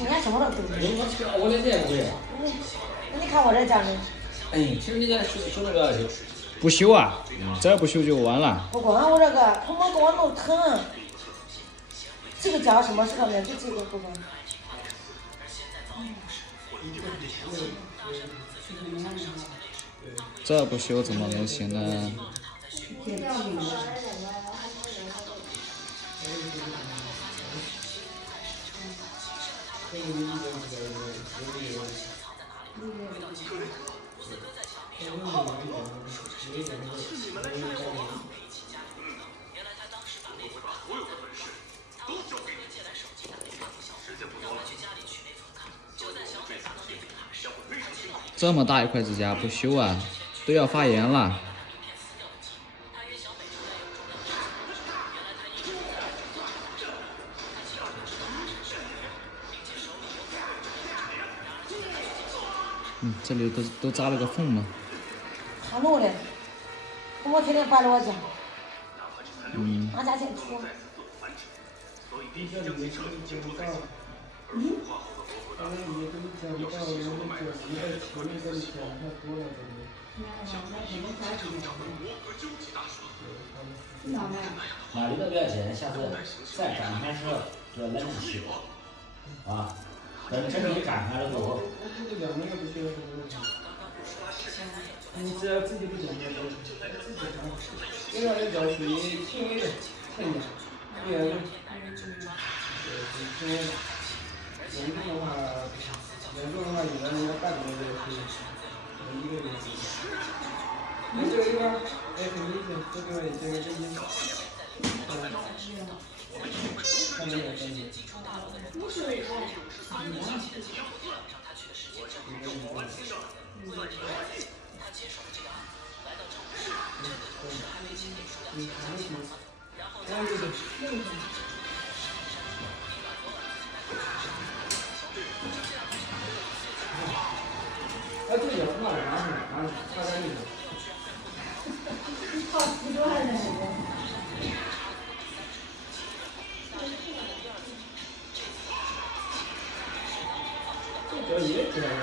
人家什么都懂。我的这不会。你看我这讲的。哎，其实人家修那个不修啊，只要不修就完了。不光我这个，他们给我弄疼。这个叫什么上面？就这个部分。这不修怎么能行呢？这么大一块指甲不修啊，都要发炎了。这里都扎了个缝嘛。他弄的，我天天搬着我家。俺家进出。哪里都不要紧，下次再展开时候要来得及啊。等整体展开了过后。你只要自己不讲究，自己讲。另外一个属于轻微的蹭的，第二个轻微的。严重的话，有的人家半个月可以，1个月可以。你这个地方，很明显，这个这个一，看没有分别。这也不怕拿擦干净。好习惯了。这也这样的。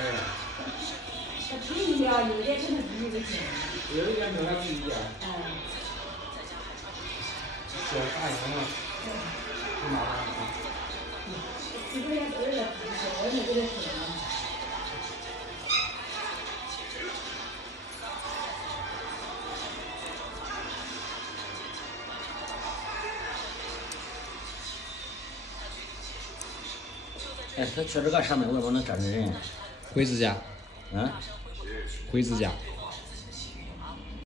不一样，有点真的不一样。有一点跟它不一样。这大洋了，不麻烦啊。几个人都是我也给他说。哎，他缺这个上面为什么能长成人？灰指甲。嗯？灰指甲。